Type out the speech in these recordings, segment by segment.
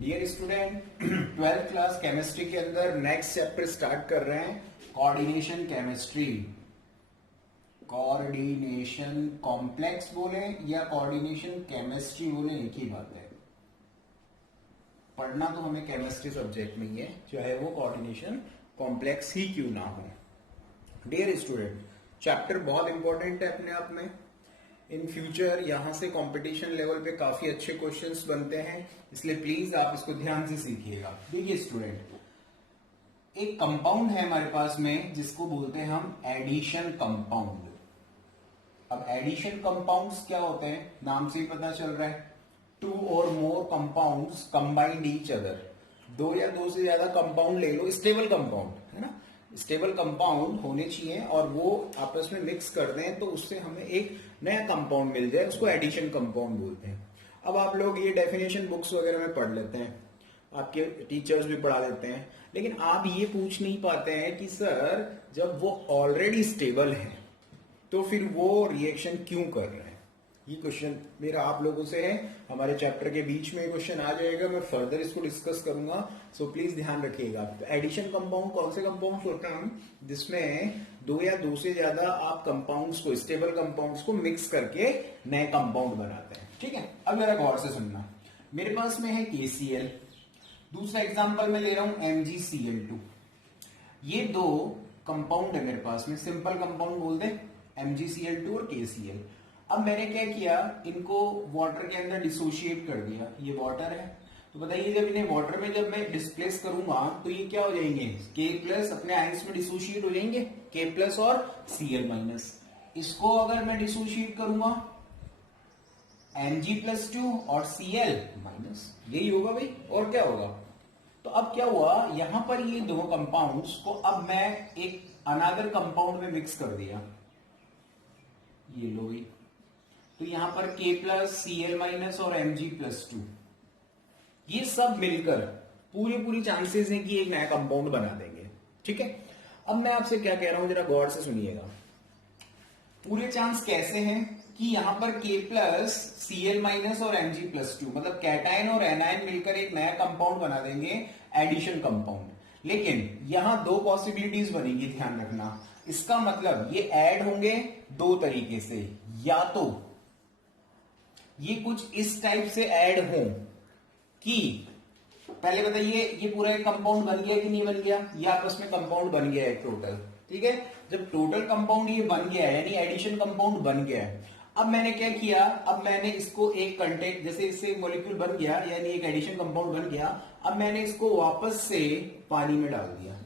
Dear student, 12th class chemistry के अंदर next chapter start कर रहे हैं, कोऑर्डिनेशन केमिस्ट्री। कोऑर्डिनेशन कॉम्प्लेक्स बोले या कोऑर्डिनेशन केमिस्ट्री बोले, एक ही बात है। पढ़ना तो हमें केमिस्ट्री सब्जेक्ट में ही है, चाहे वो कोऑर्डिनेशन कॉम्प्लेक्स ही क्यों ना हो। डियर स्टूडेंट, चैप्टर बहुत इंपॉर्टेंट है अपने आप में। इन फ्यूचर यहां से कंपटीशन लेवल पे काफी अच्छे क्वेश्चंस बनते हैं, इसलिए प्लीज आप इसको ध्यान से सीखिएगा। देखिए स्टूडेंट, एक कंपाउंड है हमारे पास में जिसको बोलते हैं हम एडिशन कंपाउंड। अब एडिशन कंपाउंड्स क्या होते हैं, नाम से ही पता चल रहा है, टू और मोर कंपाउंड्स कंबाइंड ईच अदर। दो या दो से ज्यादा कंपाउंड ले लो, स्टेबल कंपाउंड है ना, स्टेबल कंपाउंड होने चाहिए और वो आपस में मिक्स कर दें तो उससे हमें एक नया कंपाउंड मिल जाए, उसको एडिशन कंपाउंड बोलते हैं। अब आप लोग ये डेफिनेशन बुक्स वगैरह में पढ़ लेते हैं, आपके टीचर्स भी पढ़ा देते हैं, लेकिन आप ये पूछ नहीं पाते हैं कि सर जब वो ऑलरेडी स्टेबल है तो फिर वो रिएक्शन क्यों कर रहे हैं। ये क्वेश्चन मेरा आप लोगों से है, हमारे चैप्टर के बीच में क्वेश्चन आ जाएगा, मैं फर्दर इसको डिस्कस करूंगा, सो प्लीज ध्यान रखिएगा। तो एडिशन कंपाउंड कौन से कंपाउंड्स होते हैं, जिसमें दो या दो से ज्यादा आप कंपाउंड्स को, स्टेबल कंपाउंड्स को मिक्स करके नए कंपाउंड बनाते हैं। ठीक है, अब जरा गौर से सुनना। मेरे पास में है KCl, दूसरा एग्जाम्पल मैं ले रहा हूं MgCl2। ये दो कंपाउंड है मेरे पास में, सिंपल कंपाउंड बोल दे, MgCl2 और KCl। अब मैंने क्या किया, इनको वाटर के अंदर डिसोशिएट कर दिया। ये वाटर है, तो बताइए जब इन्हें वाटर में जब मैं डिस्प्लेस करूंगा तो ये क्या हो जाएंगे, K+ अपने आयंस में डिसोशिएट हो जाएंगे, K+ और Cl-। इसको अगर मैं डिसोशिएट करूंगा Mg+2 और Cl-, यही होगा भाई, और क्या होगा। तो अब क्या हुआ, यहां पर ये दो कंपाउंड्स को अब मैं एक अनदर कंपाउंड में मिक्स कर दिया, ये लो भाई। तो यहां पर K+, Cl- और Mg+2 ये सब मिलकर पूरी चांसेस हैं कि एक नया कंपाउंड बना देंगे। ठीक है, अब मैं आपसे क्या कह रहा हूं, जरा गौर से सुनिएगा। पूरे चांस कैसे हैं कि यहां पर K+, Cl- और Mg+2 मतलब कैटायन और एनायन मिलकर एक नया कंपाउंड बना देंगे, एडिशन कंपाउंड। लेकिन यहां दो पॉसिबिलिटीज बनेगी, ध्यान रखना। इसका मतलब ये ऐड होंगे दो तरीके से, या तो ये कुछ इस टाइप से ऐड हो कि पहले बताइए ये पूरा एक कंपाउंड बन गया कि नहीं बन गया, ये आपस में कंपाउंड बन गया है टोटल। ठीक है, जब टोटल कंपाउंड ये बन गया है यानी एडिशन कंपाउंड बन गया है। अब मैंने क्या किया, अब मैंने इसको एक कंटेंट, जैसे इससे एक मॉलिक्यूल बन गया यानी एक एडिशन कंपाउंड बन गया, अब मैंने इसको वापस से पानी में डाल दिया।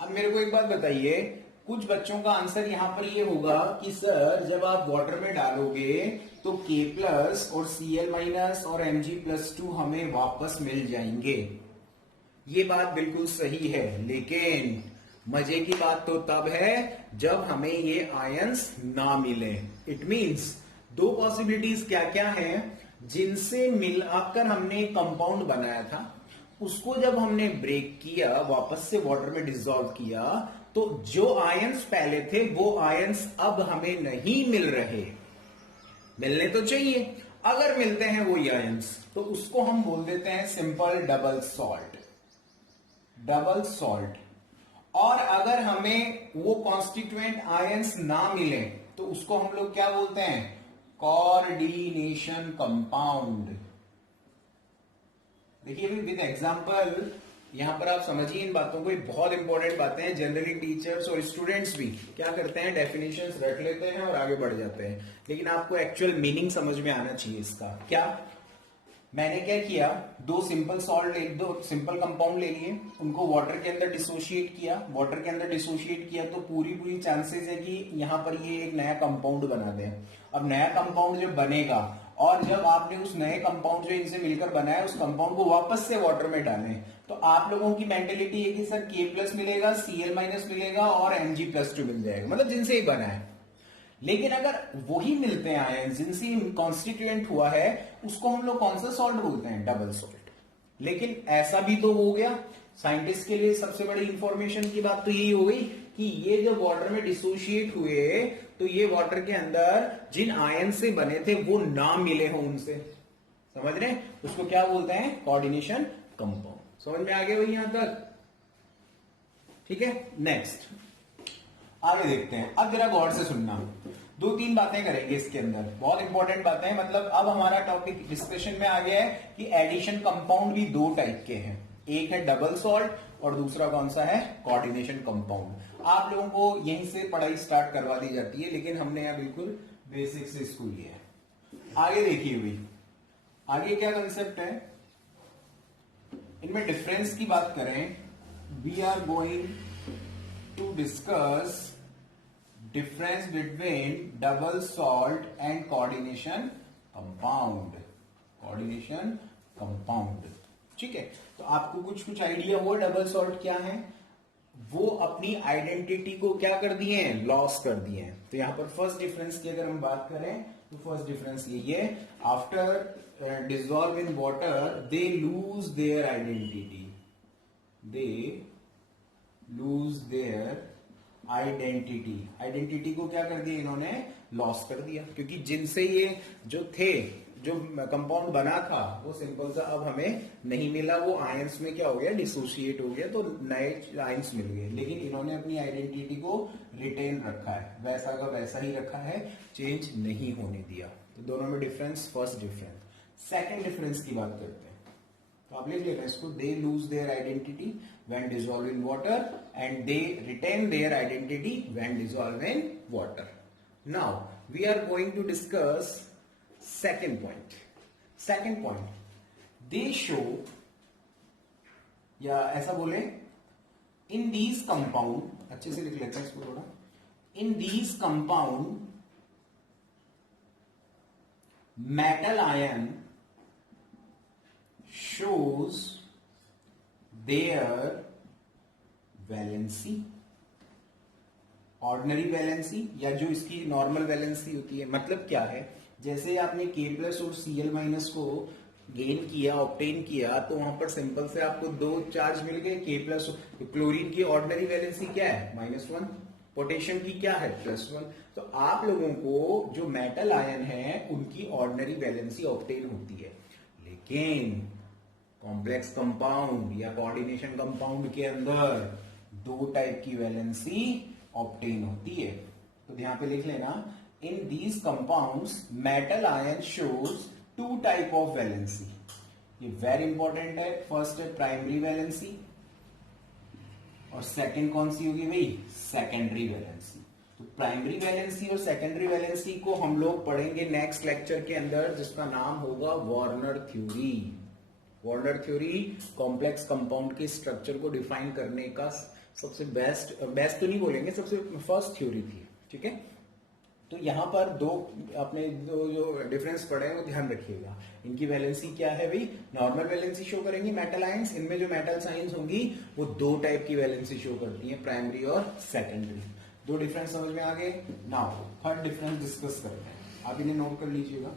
अब मेरे को एक बात बताइए, कुछ बच्चों का आंसर यहां पर ये होगा कि सर जब आप वाटर में डालोगे तो K+ और Cl- और Mg+2 हमें वापस मिल जाएंगे। ये बात बिल्कुल सही है, लेकिन मजे की बात तो तब है जब हमें ये आयंस ना मिले। इट मींस दो पॉसिबिलिटीज क्या क्या हैं, जिनसे मिलाकर हमने कंपाउंड बनाया था, उसको जब हमने ब्रेक किया, वापस से वाटर में डिसॉल्व किया, तो जो आयंस पहले थे वो आयंस अब हमें नहीं मिल रहे। मिलने तो चाहिए, अगर मिलते हैं वो आयंस तो उसको हम बोल देते हैं simple double salt, double salt. और अगर हमें वो कॉन्स्टिट्यूएंट आयंस ना मिले तो उसको हम लोग क्या बोलते हैं, कोऑर्डिनेशन कंपाउंड। देखिए विद एग्जांपल, यहां पर आप समझिए इन बातों को, ये बहुत इंपॉर्टेंट बातें हैं। जनरली टीचर्स और स्टूडेंट्स भी क्या करते हैं, डेफिनेशंस रट लेते हैं और आगे बढ़ जाते हैं, लेकिन आपको एक्चुअल मीनिंग समझ में आना चाहिए इसका। क्या मैंने क्या किया, दो सिंपल कंपाउंड ले लिए, उनको वाटर के अंदर डिसोशिएट किया, वाटर के अंदर डिसोशिएट किया तो पूरी चांसेस है कि यहां पर ये एक नया कंपाउंड बना दें। अब नया कंपाउंड जब बनेगा और जब आपने उस नए कंपाउंड जो इनसे मिलकर बनाया उस कंपाउंड को वापस से वाटर में डालें, तो आप लोगों की मेंटेलिटी है कि सर K+ मिलेगा, Cl- मिलेगा और Mg+2 मिल जाएगा, मतलब जिनसे ही बना है। लेकिन अगर वही मिलते हैं आयन जिनसे कॉन्स्टिट्यूएंट हुआ है, उसको हम लोग कौन सा सॉल्ट बोलते हैं, डबल सॉल्ट। लेकिन ऐसा भी तो हो गया, साइंटिस्ट के लिए सबसे बड़ी इंफॉर्मेशन की बात तो यही हो गई कि ये जब वाटर में डिसोशिएट हुए तो ये वाटर के अंदर जिन आयन से बने थे वो ना मिले हो उनसे। समझ रहे हैं? उसको क्या बोलते हैं? Coordination compound. समझ में आ गया भाई यहां तक? ठीक है, नेक्स्ट आगे देखते हैं। अब जरा गौर से सुनना, दो तीन बातें करेंगे इसके अंदर, बहुत इंपॉर्टेंट बातें हैं। मतलब अब हमारा टॉपिक डिस्कशन में आ गया है कि एडिशन कंपाउंड भी दो टाइप के हैं, एक है डबल सॉल्ट और दूसरा कौन सा है? Coordination compound. आप लोगों को यहीं से पढ़ाई स्टार्ट करवा दी जाती है, लेकिन हमने यहां बिल्कुल बेसिक से इसको लिया है। आगे देखिए भाई, आगे क्या कंसेप्ट है, इनमें डिफरेंस की बात करें, we are going to discuss difference between double salt and coordination compound। ठीक है, तो आपको कुछ आइडिया हुआ डबल सॉल्ट क्या है? वो अपनी आइडेंटिटी को क्या कर दिए हैं? लॉस कर दिए हैं। तो यहां पर फर्स्ट डिफरेंस की अगर हम बात करें तो फर्स्ट डिफरेंस ये है, after dissolve in water they lose their identity, they lose their identity को क्या कर दिया इन्होंने? लॉस कर दिया। क्योंकि जिनसे ये जो कंपाउंड बना था वो सिंपल सा अब हमें नहीं मिला, वो आयंस में क्या हो गया? डिसोसिएट हो गया, तो नए आयंस मिल गए। लेकिन इन्होंने अपनी आइडेंटिटी को रिटेन रखा है, वैसा का वैसा ही रखा है, चेंज नहीं होने दिया। तो दोनों में difference, first difference. Second difference की बात करते हैं, तो आप लिख लेना इसको, they lose their identity when dissolve in water and they retain their identity when dissolve in water. Now we are going to discuss second point, they show, या ऐसा बोले, इन दीज कंपाउंड, अच्छे से लिख लेते हैं इसको थोड़ा, in these compound metal ion shows their valency, ordinary valency या जो इसकी नॉर्मल वैलेंसी होती है। मतलब क्या है, जैसे आपने K प्लस और Cl माइनस को गेन किया, ऑब्टेन किया, तो वहां पर सिंपल से आपको दो चार्ज मिल गए, K प्लस। तो क्लोरीन की ऑर्डिनरी वैलेंसी क्या है? -1। पोटेशियम की क्या है? +1। तो आप लोगों को जो मेटल आयन है उनकी ऑर्डिनरी वैलेंसी ऑब्टेन होती है। लेकिन कॉम्प्लेक्स कंपाउंड या कोऑर्डिनेशन कंपाउंड के अंदर दो टाइप की वैलेंसी ऑब्टेन होती है। तो ध्यान पे लिख लेना, in these compounds metal ion shows two type of valency. ये वेरी इंपॉर्टेंट है। फर्स्ट है प्राइमरी वैलेंसी और सेकंड कौन सी होगी भाई? Secondary valency. तो प्राइमरी वैलेंसी और सेकेंडरी वैलेंसी को हम लोग पढ़ेंगे नेक्स्ट लेक्चर के अंदर, जिसका नाम होगा Warner theory. Warner theory complex compound के स्ट्रक्चर को डिफाइन करने का सबसे बेस्ट तो नहीं बोलेंगे, सबसे फर्स्ट थ्योरी थी। ठीक है, तो यहां पर दो अपने जो डिफरेंस पड़े हैं वो ध्यान रखिएगा। इनकी वैलेंसी क्या है भाई? नॉर्मल वैलेंसी शो करेंगी मेटल आयंस। इनमें जो मेटल साइंस होंगी वो दो टाइप की वैलेंसी शो करती है, प्राइमरी और सेकेंडरी। दो डिफरेंस समझ में आ गए। नाउ थर्ड डिफरेंस डिस्कस करते हैं, आप इन्हें नोट कर लीजिएगा।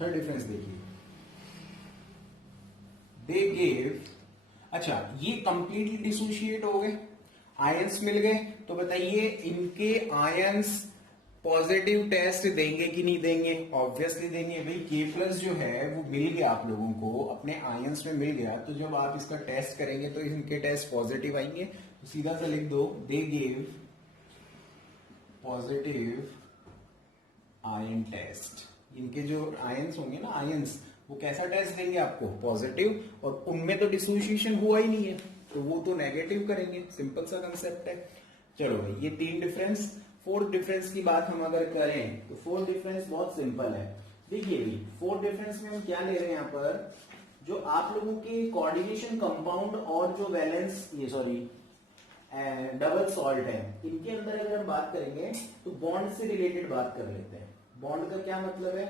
थर्ड डिफरेंस देखिए, दे गेव, अच्छा ये कंप्लीटली डिसोशिएट हो गए, आयंस मिल गए। तो बताइए इनके आयंस पॉजिटिव टेस्ट देंगे कि नहीं देंगे? ऑब्वियसली देंगे भाई। K प्लस जो है वो मिल गया आप लोगों को, अपने आयंस में मिल गया, तो जब आप इसका टेस्ट करेंगे तो इनके टेस्ट पॉजिटिव आएंगे। तो सीधा सा लिख दो, they gave positive ion test. इनके जो आयंस होंगे ना, आयंस, वो कैसा टेस्ट देंगे आपको? पॉजिटिव। और उनमें तो डिसोसिएशन हुआ ही नहीं है, तो वो तो नेगेटिव करेंगे। सिंपल सा कंसेप्ट है। चलो भाई, ये तीन डिफरेंस। फोर्थ डिफरेंस की बात हम अगर करें तो फोर्थ डिफरेंस बहुत सिंपल है। देखिए भाई, फोर्थ डिफरेंस में हम क्या ले रहे हैं यहाँ पर, जो आप लोगों के कोऑर्डिनेशन कंपाउंड और जो वैलेंस, ये सॉरी डबल सॉल्ट है, इनके अंदर अगर हम बात करेंगे तो बॉन्ड से रिलेटेड बात कर लेते हैं। बॉन्ड का क्या मतलब है?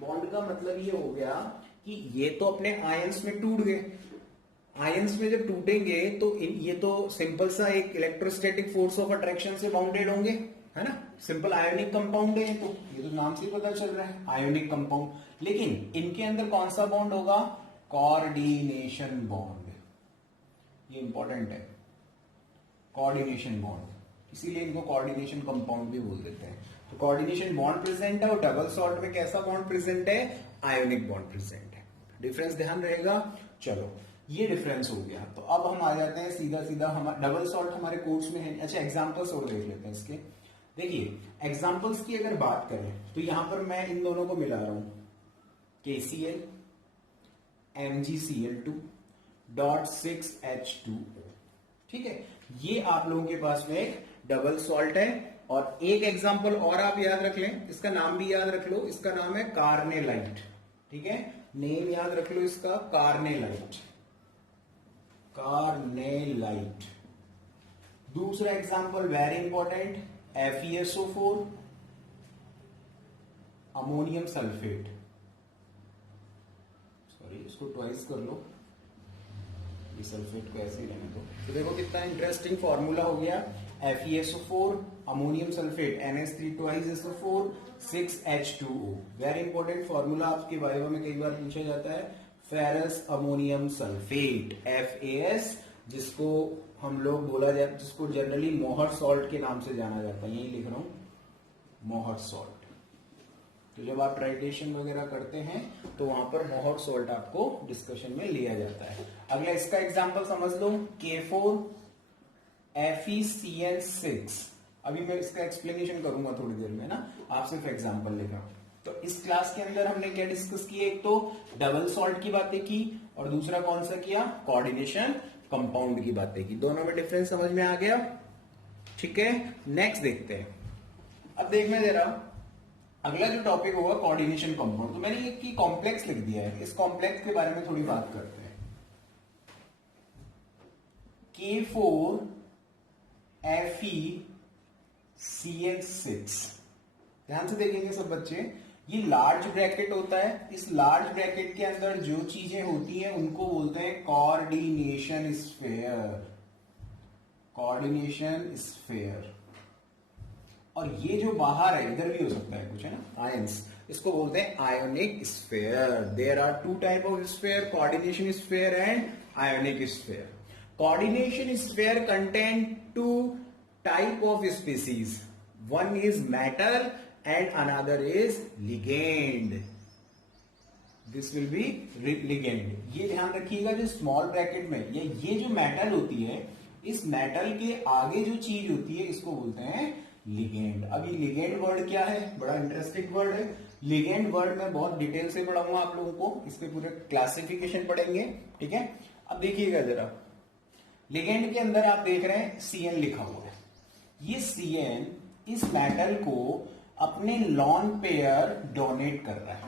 बॉन्ड का मतलब ये हो गया कि ये तो अपने आयंस में टूट गए। आयंस में जब टूटेंगे तो ये तो सिंपल सा एक इलेक्ट्रोस्टैटिक फोर्स ऑफ अट्रैक्शन से बाउंडेड होंगे, है ना? सिंपल आयोनिक कंपाउंड है, तो ये तो नाम से पता चल रहा है आयोनिक कंपाउंड। लेकिन इनके अंदर कौन सा बॉन्ड होगा? Coordination bond. ये इंपॉर्टेंट है, कोऑर्डिनेशन बॉन्ड, इसीलिए इनको कोऑर्डिनेशन कंपाउंड भी बोल देते हैं। तो कोऑर्डिनेशन बॉन्ड प्रेजेंट है, और डबल सॉल्ट में कैसा बॉन्ड प्रेजेंट है? आयोनिक बॉन्ड प्रेजेंट है। डिफरेंस ध्यान रहेगा। चलो ये डिफरेंस हो गया, तो अब हम आ जाते हैं सीधा सीधा, हमारा डबल सॉल्ट हमारे कोर्स में है। अच्छा एग्जांपल्स और देख लेते हैं इसके। देखिए एग्जांपल्स की अगर बात करें तो यहां पर मैं इन दोनों को मिला रहा हूं, KCl Mgcl2.6H2O, ठीक है। ये आप लोगों के पास में एक डबल सॉल्ट है। और एक एग्जांपल और आप याद रख लें, इसका नाम भी याद रख लो, इसका नाम है कार्नेलाइट, ठीक है। नेम याद रख लो इसका, कार्नेलाइट, कार्नेलाइट। दूसरा example very important, FeSO4 ammonium sulphate, sorry इसको ट्वाइस कर लो, ये सल्फेट को ऐसे ही रहने दो। तो देखो कितना इंटरेस्टिंग फॉर्मूला हो गया, FeSO4 ammonium sulphate NH3 twice SO4 6H2O। Very important formula, आपके वाइवा में कई बार पूछा जाता है। फेरस अमोनियम सल्फेट FAS, जिसको हम लोग बोला जाए, जिसको जनरली मोहर सॉल्ट के नाम से जाना जाता है, यही लिख रहा हूं, मोहर सॉल्ट। तो जब आप ट्राइटेशन वगैरह करते हैं तो वहां पर मोहर सॉल्ट आपको डिस्कशन में लिया जाता है। अगला इसका एग्जांपल समझ लो, K4 FeCl6। अभी मैं इसका एक्सप्लेनेशन करूंगा थोड़ी देर में ना, आप सिर्फ एग्जांपल लिखा। तो इस क्लास के अंदर हमने क्या डिस्कस किया, एक तो डबल सॉल्ट की बातें की और दूसरा कौन सा किया, कोऑर्डिनेशन कंपाउंड की बातें की। दोनों में डिफरेंस समझ में आ गया, ठीक है। नेक्स्ट देखते हैं। अब देखना जरा अगला जो टॉपिक होगा कोऑर्डिनेशन कंपाउंड। तो मैंने ये कॉम्प्लेक्स लिख दिया है, इस कॉम्प्लेक्स के बारे में थोड़ी बात करते हैं। K4 FeCl6, ध्यान से देखेंगे सब बच्चे, ये लार्ज ब्रैकेट होता है। इस लार्ज ब्रैकेट के अंदर जो चीजें होती हैं उनको बोलते हैं कोऑर्डिनेशन स्फीयर, कोऑर्डिनेशन स्फीयर। और ये जो बाहर है, इधर भी हो सकता है कुछ, है ना, आयंस, इसको बोलते हैं ionic sphere. There are two type of sphere, coordination sphere and ionic sphere. Coordination sphere contain two type of species, one is metal and another is ligand. This will be ligand. ये ध्यान रखिएगा, जो small bracket में ये जो metal होती है, इस मेटल के आगे जो चीज होती है इसको बोलते हैं लिगेंड। अब ये लिगेंड वर्ड क्या है, बड़ा इंटरेस्टिंग वर्ड है। लिगेंड वर्ड में बहुत डिटेल से पढ़ाऊंगा आप लोगों को, इसके पूरे क्लासिफिकेशन पढ़ेंगे, ठीक है। अब देखिएगा जरा, लिगेंड के अंदर आप देख रहे हैं Cn लिखा हुआ है। ये Cn इस मेटल को अपने लॉन पेयर डोनेट कर रहा है,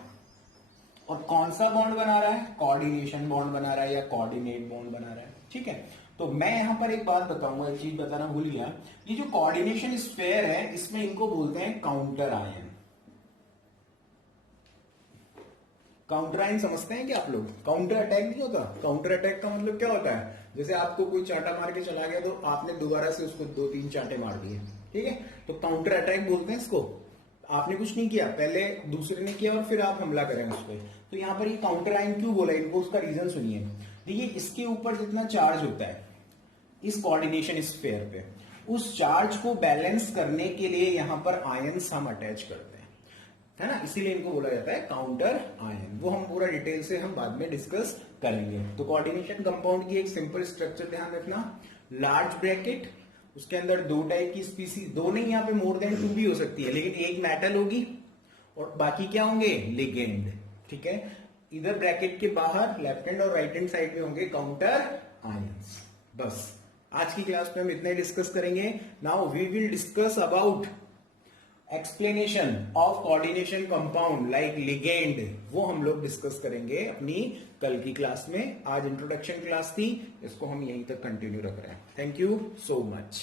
और कौन सा बॉन्ड बना रहा है, कोऑर्डिनेशन बॉन्ड बना रहा है या कोऑर्डिनेट बॉन्ड बना रहा है, ठीक है। तो मैं यहां पर एक बात बताऊंगा, एक चीज बताना भूल गया, ये जो कोऑर्डिनेशन स्फीयर है इसमें इनको बोलते हैं काउंटर आयन। काउंटर आयन समझते हैं क्या आप लोग? काउंटर अटैक नहीं होता, काउंटर अटैक का मतलब क्या होता है, जैसे आपको कोई चांटा मार के चला गया तो आपने दोबारा से उसको 2-3 चांटे मार दिए, ठीक है, तो काउंटर अटैक बोलते हैं इसको। आपने कुछ नहीं किया, पहले दूसरे ने किया और फिर आप हमला करें उस पर। तो यहां पर ये काउंटर आयन क्यों बोला इनको, उसका रीजन सुनिए। देखिए इसके ऊपर जितना चार्ज होता है इस कोऑर्डिनेशन स्फीयर पे, उस चार्ज को बैलेंस करने के लिए यहां पर आयंस हम अटैच करते हैं, है ना, इसीलिए इनको बोला जाता है काउंटर आयन। वो हम पूरा डिटेल से हम बाद में डिस्कस करेंगे। तो कोऑर्डिनेशन कंपाउंड की एक सिंपल स्ट्रक्चर ध्यान रखना, लार्ज ब्रैकेट, उसके अंदर 2 टाइप की स्पीसीज, 2 नहीं, यहाँ पे मोर देन 2 भी हो सकती है, लेकिन एक मेटल होगी और बाकी क्या होंगे, लिगेंड, ठीक है। इधर ब्रैकेट के बाहर लेफ्ट हैंड और राइट हैंड साइड में होंगे काउंटर आयंस। बस आज की क्लास में हम इतना ही डिस्कस करेंगे। Now we will discuss about explanation of coordination compound like ligand, वो हम लोग डिस्कस करेंगे अपनी कल की क्लास में। आज इंट्रोडक्शन क्लास थी, इसको हम यहीं तक कंटिन्यू रख रहे हैं। Thank you so much.